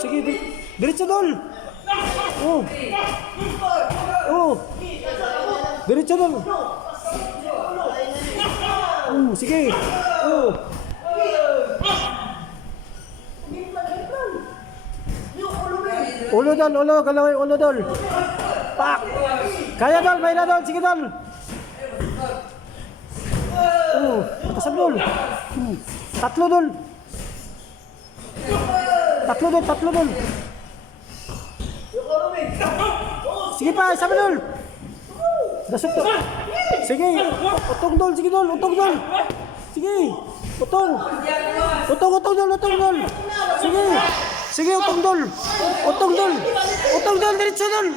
Sige, diretso dol. Oh. Oh. Diretso dol. Sige. Oh. Ulo dol, ulo, galawin ulo dol. Pak. Kaya dol, may na dol, sige dol. Pasab dol. Tatlo dol. Tatlo dol. Sige pa, sabi dol. Dasok dol. Sige, utong dol, sige dol, utong dol. Sige, utong. Utong dol. Sige. Sige, utong dol. Utong dol, diretso dol.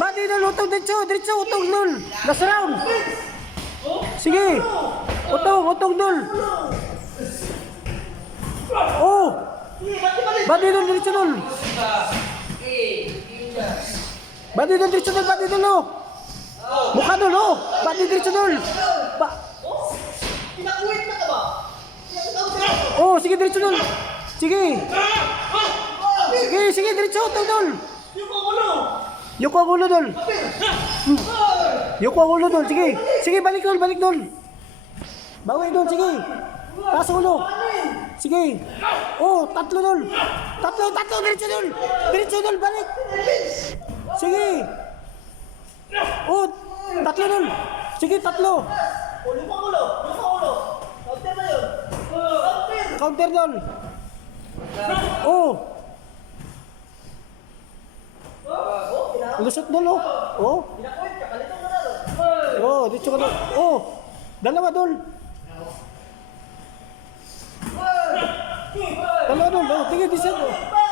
Bati dol, utong diretso, utong dol. Last round. Sige. Utong dol. Oh. Bati dol, diretso dol. Bati dol, diretso dol, bati dol. Mukha dol, oh. Bati diretso dol. Oh, sige diretso dol. Sige, diretso, utong dol. Yuko ang ulo dol. Yuko ang ulo dol, sige, balik dol. Bawi dol, sige. Taas ulo. Sige. Oh, tatlo dol. Tatlo, diretso dol, balik. Sige. Oh, tatlo dol. Sige, tatlo. Counter dol. Oh. Lusot dol, oh. Oh, dito ka dol. Oh, dalawa dol. Oh, tingin, dito.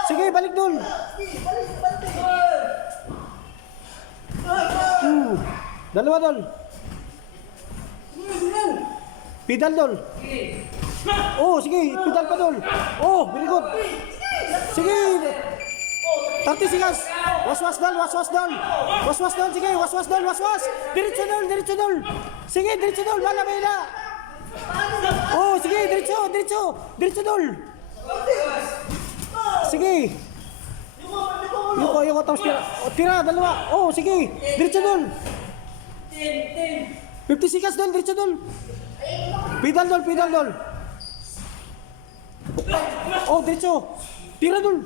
Sige, balik dol. Dalawa dol. Pedal dol. Oh, sige, pedal pa dol. Oh, very good. Sige. 30 seconds. Was dol. Sige, was dol. Diretso dol. Sige, diretso dol. Wala ba ina? Oh, sige, diretso dol. Sige. Yuko tapos tira, dalawa. Oh, sige. Diretso dol. 50 seconds dol, diretso dol. Pedal dol. Oh, diretso. Tira dol.